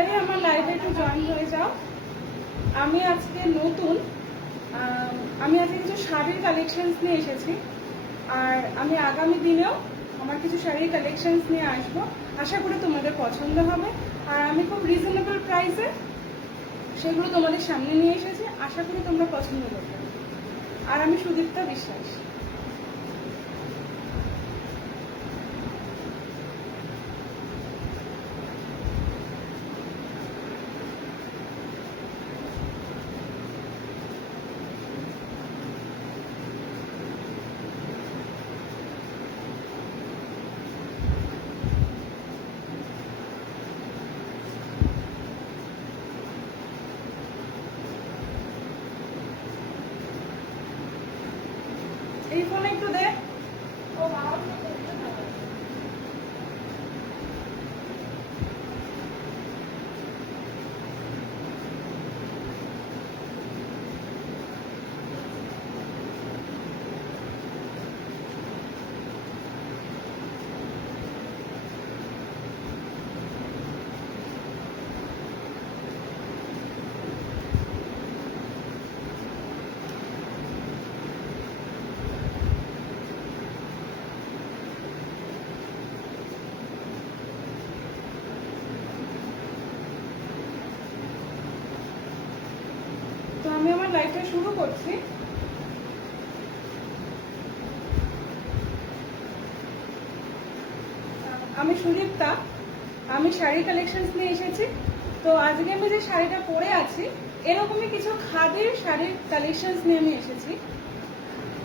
তাড়াতাড়ি আমার লাইভে একটু জয়েন হয়ে যাও। আমি আজকে কিছু শাড়ির কালেকশনস নিয়ে এসেছি, আর আমি আগামী দিনেও আমার কিছু শাড়ির কালেকশনস নিয়ে আসবো। আশা করি তোমাদের পছন্দ হবে, আর আমি খুব রিজনেবল প্রাইসে সেগুলো তোমাদের সামনে নিয়ে এসেছি। আশা করি তোমরা পছন্দ করবে। আর আমি সুদীপ্তা বিশ্বাস। এই ফোনে একটু দে। তো আমি আমার লাইভটা শুরু করছি। আমি সুদীপ্তা, আমি শাড়ি কালেকশনস নিয়ে এসেছি। তো আজকে আমি যে শাড়িটা পরে আছি, এরকমই কিছু খাদির শাড়ির কালেকশনস নিয়ে আমি এসেছি।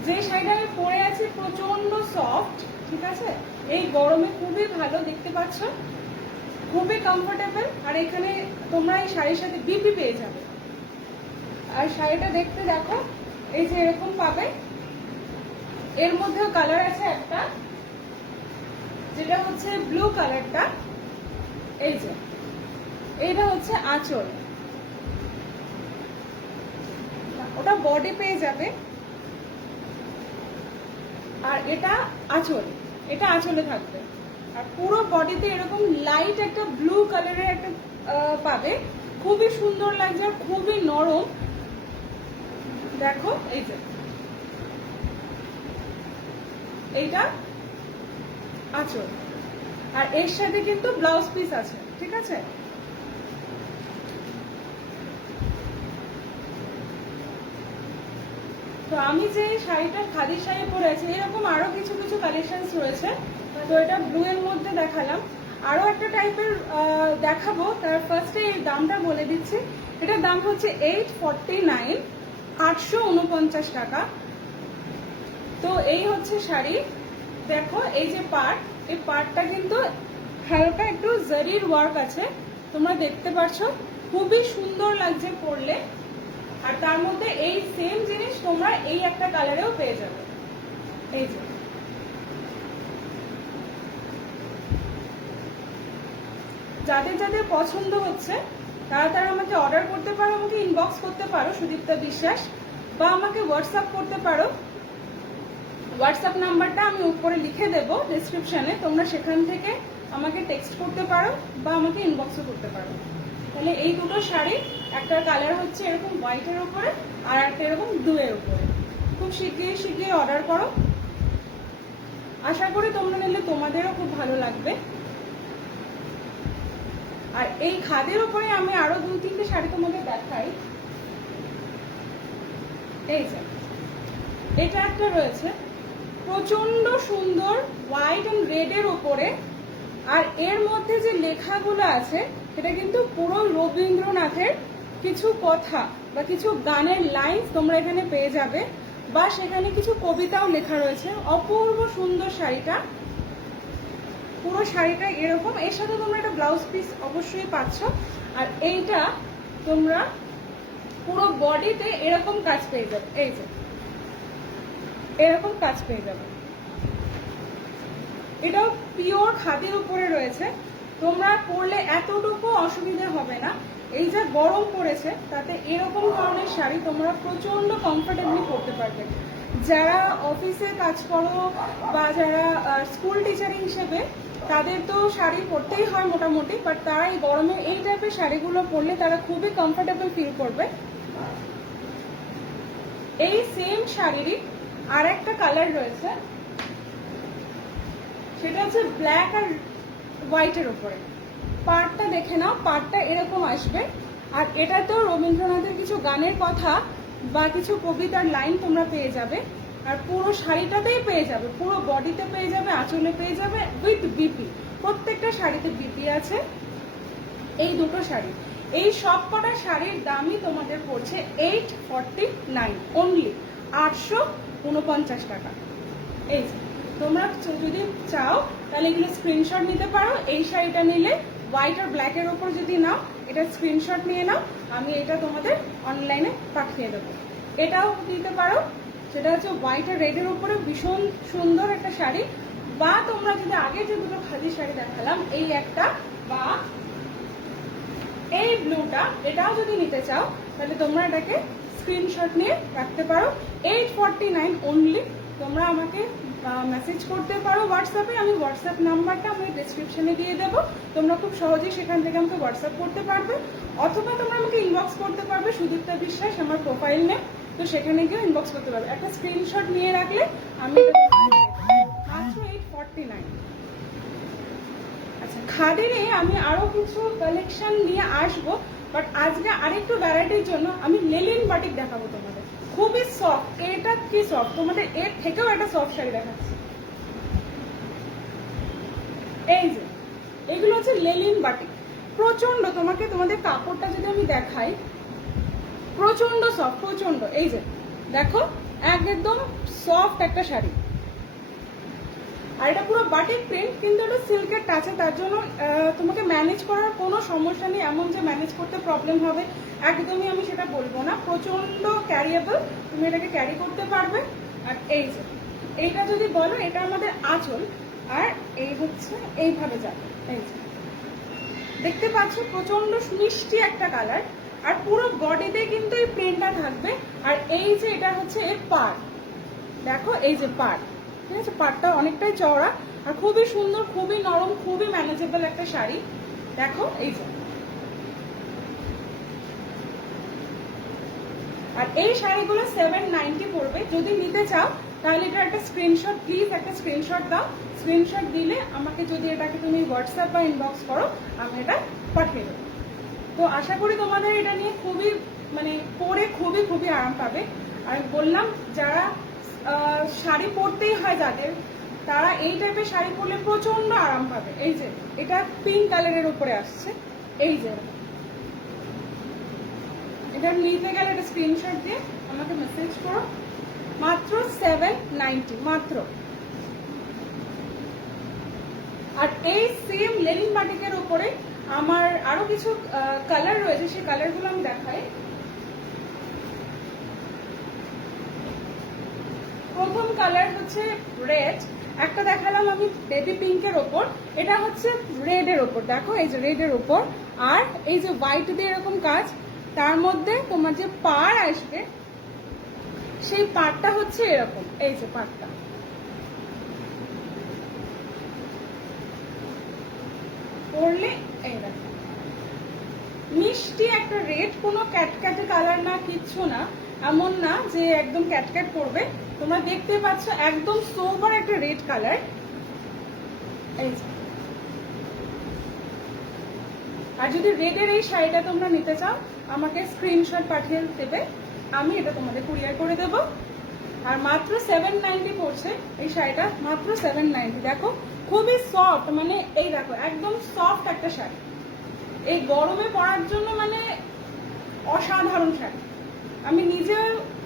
যে শাড়িটা আমি পরে আছি প্রচন্ড সফট, ঠিক আছে, এই গরমে খুবই ভালো, দেখতে পাচ্ছ, খুবই কমফোর্টেবল। আর এখানে তোমরা এই শাড়ির সাথে বিপি পেয়ে যাবে। আর শাড়িটা দেখতে দেখো, এই যে এরকম পাবে। এর মধ্যেও কালার আছে একটা, যেটা হচ্ছে ব্লু কালারটা। এই যে এইটা হচ্ছে আঁচল, ওটা বডি পেয়ে যাবে। আর এটা আঁচল, এটা আঁচলে থাকবে। আর পুরো বডিতে এরকম লাইট একটা ব্লু কালারের একটা পাবে। খুবই সুন্দর লাগছে আর খুবই নরম। দেখো এই যে এইটা আঁচল, আর এর সাথে কিন্তু ব্লাউজ পিস আছে, ঠিক আছে। তো আমি যে শাড়িটা খাদির শাড়ি পরে আছি, এরকম আরো কিছু কিছু কালেকশনস রয়েছে। তো এটা ব্লু এর মধ্যে দেখালাম, আরো একটা টাইপের দেখাবো। তার ফার্স্টে এই দামটা বলে দিচ্ছি। এটার দাম হচ্ছে 849, 849 টাকা। তো এই হচ্ছে শাড়ি। দেখো এই যে পার্ট, এই পার্টটা কিন্তু হালকা একটু জারির ওয়ার্ক আছে, তোমরা দেখতে পাচ্ছ, খুবই সুন্দর লাগছে পরলে। আর তার মধ্যে এই সেম জিনিস তোমরা এই একটা কালারেও পেয়ে যাবে। এই যে যাদের যাদের পছন্দ হচ্ছে তারা তারা আমাকে অর্ডার করতে পারো, আমাকে ইনবক্স করতে পারো সুদীপ্তা বিশ্বাস, বা আমাকে হোয়াটসঅ্যাপ করতে পারো। হোয়াটসঅ্যাপ নাম্বারটা আমি উপরে লিখে দেব ডেসক্রিপশনে, তোমরা সেখান থেকে আমাকে টেক্সট করতে পারো বা আমাকে ইনবক্সও করতে পারো। তাহলে এই দুটো শাড়ি, একটা কালার হচ্ছে এরকম হোয়াইটের উপরে, আর একটা এরকম ব্লু এর উপরে। খুব শিগগিরই অর্ডার করো। আশা করি তোমরা নিলে তোমাদেরও খুব ভালো লাগবে। আর এই খাদের উপরে আমি আরো 2-3টে শাড়ি তোমাদের দেখাই। এই যে এটা একটা রয়েছে, প্রচন্ড সুন্দর, হোয়াইট এন্ড রেড এর উপরে। আর এর মধ্যে যে লেখাগুলো আছে সেটা কিন্তু পুরো রবীন্দ্রনাথের কিছু কথা বা কিছু গানের লাইনস তোমরা এখানে পেয়ে যাবে, বা সেখানে কিছু কবিতাও লেখা রয়েছে। অপূর্ব সুন্দর শাড়িটা, পুরো শাড়িটা এরকম। এর সাথে তোমরা একটা ব্লাউজ পিস অবশ্যই পাচ্ছ। আর এইটা তোমরা পুরো বডিতে এরকম কাজ পেয়ে যাবে। এই যে এরকম কাজ পেয়ে যাবে। এটাও পিওর খাদির উপরে রয়েছে, তোমরা পরলে এতটুকু অসুবিধা হবে না। এই যে গরম পড়েছে তাতে এরকম ধরনের শাড়ি তোমরা প্রচন্ড কমফোর্টেবলি পরতে পারবে। যারা অফিসে কাজ করো বা যারা স্কুল টিচার হিসেবে, তাদের তো শাড়ি পরতেই হয় মোটামুটি, বাট তারা এই গরমে এই টাইপের শাড়িগুলো পরলে তারা খুবই কমফোর্টেবল ফিল করবে। এই সেম শাড়িরই আর একটা কালার রয়েছে, সেটা হচ্ছে ব্ল্যাক আর হোয়াইটের উপরে। পাড়টা দেখে নাও, পাড়টা এরকম আসবে। আর এটাতেও রবীন্দ্রনাথের কিছু গানের কথা বা কিছু কবিতার লাইন তোমরা পেয়ে যাবে। আর পুরো শাড়িটাতেই পেয়ে যাবে, পুরো বডিতে পেয়ে যাবে, আঁচলে পেয়ে যাবে উইথ বিপি। প্রত্যেকটা শাড়িতে বিপি আছে। এই দুটো শাড়ি, এই সব কটা শাড়ির দামই তোমাদের পড়ছে 849 অনলি, 849 টাকা। এই যে তোমরা যদি চাও তাহলে এগুলো স্ক্রিনশট নিতে পারো। এই শাড়িটা নিলে হোয়াইট আর ব্ল্যাকের ওপর যদি নাও, এটা স্ক্রিনশট নিয়ে নাও, আমি এটা তোমাদের অনলাইনে পাঠিয়ে দেবো। এটাও দিতে পারো, সেটা হচ্ছে হোয়াইট আর রেডের উপরে ভীষণ সুন্দর একটা শাড়ি। বা তোমরা যদি আগে যে দুটো খাদি শাড়ি দেখালাম, এই একটা বা এই ব্লুটা, এটাও যদি নিতে চাও তাহলে তোমরা এটাকে স্ক্রিনশট নিয়ে রাখতে পারো। 849 অনলি। তোমরা আমাকে মেসেজ করতে পারো হোয়াটসঅ্যাপে, আমি হোয়াটসঅ্যাপ নাম্বারটা আমি ডেসক্রিপশনে দিয়ে দেবো। তোমরা খুব সহজেই সেখান থেকে আমাকে হোয়াটসঅ্যাপ করতে পারবে, অথবা তোমরা আমাকে ইনবক্স করতে পারবে। সুদীপ্তা বিশ্বাস আমার প্রোফাইল নেম, তো সেখানে গিয়ে ইনবক্স করতে পারবে। একটা স্ক্রিনশট নিয়ে রাখলে আমি মাত্র 849। আচ্ছা, খাদির আমি আরো কিছু কালেকশন নিয়ে আসবো, বাট আজকে আরেকটু ভ্যারাইটির জন্য আমি লেলিন বাটিক দেখাবো তোমাদের। খুবই সফট, এটা কি সফট, তোমাদের এর থেকেও একটা সফট শাড়ি দেখাচ্ছি। এই যে এগুলো হচ্ছে লেলিন বাটিক, প্রচন্ড, তোমাদের কাপড়টা যদি আমি দেখাই, প্রচন্ড সফট, প্রচন্ড। এই যে দেখো, একদম সফট একটা শাড়ি। আর এটা পুরো বাটিক প্রিন্ট, কিন্তু এটা সিল্কের টাচে, তার জন্য তোমাকে ম্যানেজ করার কোনো সমস্যা নেই। এমন যে ম্যানেজ করতে প্রবলেম হবে, একদমই আমি সেটা বলবো না। প্রচন্ড ক্যারিয়েবল, তুমি এটাকে ক্যারি করতে পারবে। আর এই যে এইটা যদি বলো, এটা আমাদের আঁচল, আর এই হচ্ছে এইভাবে যাবে। এই যে দেখতে পাচ্ছ, প্রচন্ড মিষ্টি একটা কালার। আর পুরো বডিতে কিন্তু এই প্রিন্টটা থাকবে। আর এই যে এটা হচ্ছে এর পাড়, দেখো এই যে পাড়, ঠিক আছে, পাড়টা অনেকটাই চওড়া আর খুবই সুন্দর, খুবই নরম, খুবই ম্যানেজেবল একটা শাড়ি। দেখো এই যে, আর এই শাড়িগুলো 790 পড়বে। যদি নিতে চাও তাহলে এটা একটা স্ক্রিনশট, প্লিজ একটা স্ক্রিনশট দাও। স্ক্রিনশট দিলে আমাকে যদি এটাকে তুমি হোয়াটসঅ্যাপ বা ইনবক্স করো, আমি এটা পাঠিয়ে দেবো। তো আশা করি তোমাদের এটা নিয়ে খুবই পরে খুবই খুবই আরাম পাবে। আর বললাম, যারা শাড়ি পরতেই হয় যাদের, তারা এই টাইপের শাড়ি পরলে প্রচন্ড আরাম পাবে। এই যে এটা পিঙ্ক কালারের উপরে আসছে। এই যে এটা নিতে গেলে একটা স্ক্রিনশট দিয়ে আমাকে মেসেজ করো। মাত্র 790 মাত্র। আর এই সেম লেনিন বাটিকের উপরে আমার আরো কিছু কালার রয়েছে, সেই কালারগুলো আমি দেখাই। প্রথম কালার হচ্ছে রেড, একটা দেখালাম আমি বেবি পিঙ্কের ওপর, এটা হচ্ছে রেড এর ওপর। দেখো এই যে রেড এর ওপর, আর এই যে হোয়াইট দিয়ে এরকম কাজ, তার মধ্যে তোমার যে পাড় আসবে, সেই পাড়টা হচ্ছে এরকম। এই যে পাড়টা পরলে এই দেখো, মিষ্টি একটা রেড, কোনো ক্যাটক্যাটে কালার না, কিচ্ছু না, এমন না যে একদম ক্যাটক্যাট পড়বে। তোমরা দেখতে পাচ্ছ একদম সোবার একটা রেড কালার। এই যে, আর যদি রেডের এই শাড়িটা তোমরা নিতে চাও, আমাকে স্ক্রিনশট পাঠিয়ে দেবে, আমি এটা তোমাদের কুরিয়ার করে দেবো। আর মাত্র 790 পড়ছে এই শাড়িটা, মাত্র 790। দেখো খুবই সফট, এই দেখো একদম সফট একটা শাড়ি, এই গরমে পরার জন্য অসাধারণ শাড়ি। আমি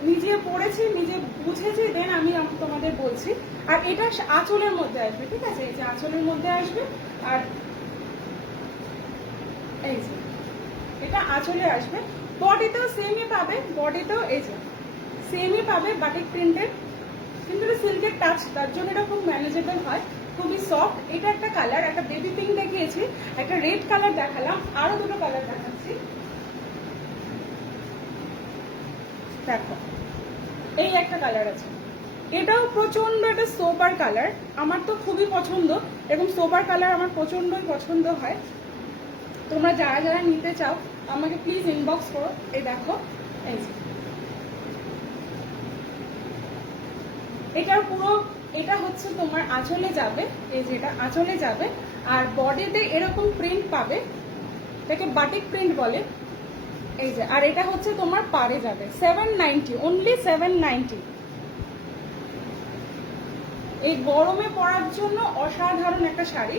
নিজে পরেছি, নিজে বুঝেছি, দেন আমি তোমাদের বলছি। আর এটা আঁচলের মধ্যে আসবে, ঠিক আছে, এই যে আঁচলের মধ্যে আসবে। আর এই যে এটা আঁচলে আসবে, বডিতেও সেমই পাবে, বডিতেও এই যে সেমই পাবে বাটিক প্রিন্টের, কিন্তু এটা সিল্কের টাচ, তার জন্য এটা খুব ম্যানেজেবল হয়, খুবই সফট। এটা একটা কালার, একটা বেবি পিঙ্ক দেখিয়েছি, একটা রেড কালার দেখালাম, আরো দুটো কালার দেখাচ্ছি। দেখো এই একটা কালার আছে, এটাও প্রচন্ড একটা সোবার কালার, আমার তো খুবই পছন্দ, এরকম সোবার কালার আমার প্রচন্ডই পছন্দ হয়। তোমরা যারা যারা নিতে চাও আমাকে প্লিজ ইনবক্স করো। এই দেখো, এই যে এটার পুরো, এটা হচ্ছে তোমার আঁচলে যাবে, এই যে এটা আঁচলে যাবে, আর বডিতে এরকম প্রিন্ট পাবে, এটাকে বাটিক প্রিন্ট বলে। এই যে, আর এটা হচ্ছে তোমার পারে যাবে 790, অনলি 790। এই গরমে পরার জন্য অসাধারণ একটা শাড়ি,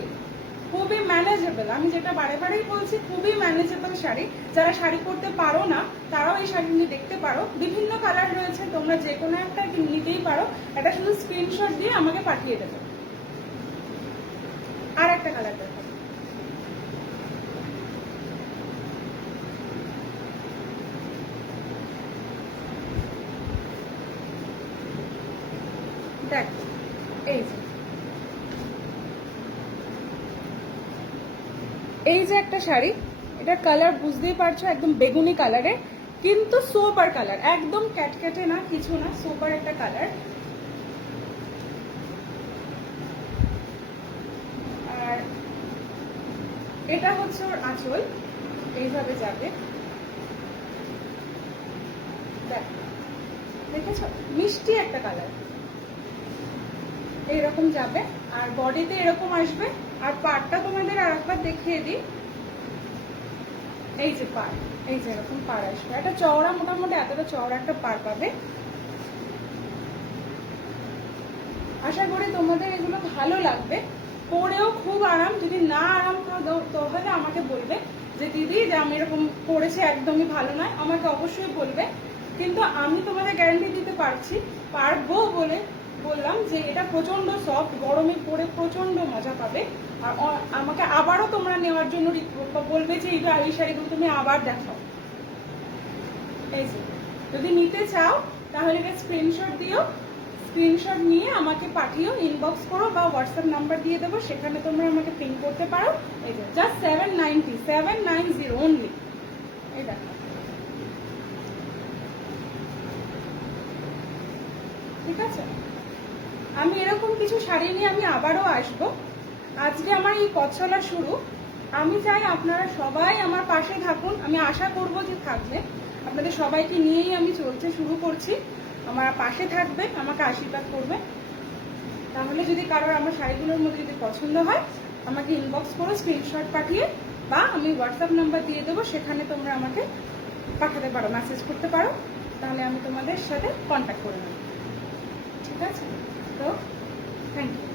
খুবই ম্যানেজেবল। আমি যেটা বারে বারেই বলছি, খুবই ম্যানেজেবল শাড়ি। যারা শাড়ি পরতে পারো না তারাও এই শাড়িগুলি দেখতে পারো, বিভিন্ন কালার রয়েছে, তোমরা যে কোনো একটা নিতেই পারো। এটা শুধু স্ক্রিনশট দিয়ে আমাকে পাঠিয়ে দেবে। আর একটা কালার দেখো, দেখ, এই যে এই যে একটা শাড়ি, এটা কালার বুঝতেই পারছো, একদম বেগুনি কালারের, কিন্তু সোবার কালার, একদম ক্যাটক্যাটে না, কিছু না, সোবার একটা কালার। আর এটা হচ্ছে ওর আঁচল, এইভাবে যাবে, দেখেছো, মিষ্টি একটা কালার, এইরকম যাবে, আর বডিতে এরকম আসবে। আর পাড়টা তোমাদের আর একবার দেখিয়ে দিই, এই যে পাড়, এই যে এরকম পাড় আসবে, একটা চওড়া, মোটামুটি এতটা চওড়া একটা পাড় পাবে। আশা করি তোমাদের এগুলো ভালো লাগবে, পরেও খুব আরাম। যদি না আরাম তাহলে আমাকে বলবে যে দিদি যে আমি এরকম পরেছি একদমই ভালো নয়, আমাকে অবশ্যই বলবে। কিন্তু আমি তোমাদের গ্যারান্টি দিতে পারবো বলে বললাম যে এটা প্রচন্ড সফট, গরমে পরে প্রচন্ড মজা পাবে। আর আমাকে আবারও তোমরা নেওয়ার জন্য বলবে যে এই শাড়িগুলো তুমি আবার দেখাও। এই যে, যদি নিতে চাও তাহলে এটা স্ক্রিনশট দিও, স্ক্রিনশট নিয়ে আমাকে পাঠিও, ইনবক্স করো বা হোয়াটসঅ্যাপ নাম্বার দিয়ে দেবো, সেখানে তোমরা আমাকে পিং করতে পারো। এই যে জাস্ট 790 অনলি। এই দেখো, ঠিক আছে। আমি এরকম কিছু শাড়ি নিয়ে আমি আবারও আসবো। আজকে আমার এই পথ চলা শুরু, আমি চাই আপনারা সবাই আমার পাশে থাকুন, আমি আশা করব যে থাকবে। আপনাদের সবাইকে নিয়েই আমি চলতে শুরু করছি, আমার পাশে থাকবে, আমাকে আশীর্বাদ করবে। তাহলে যদি কারোর আমার শাড়িগুলোর মধ্যে যদি পছন্দ হয় আমাকে ইনবক্স করো স্ক্রিনশট পাঠিয়ে, বা আমি হোয়াটসঅ্যাপ নাম্বার দিয়ে দেবো, সেখানে তোমরা আমাকে পাঠাতে পারো, মেসেজ করতে পারো, তাহলে আমি তোমাদের সাথে কন্ট্যাক্ট করে নেব। ঠিক আছে, তো থ্যাংক ইউ।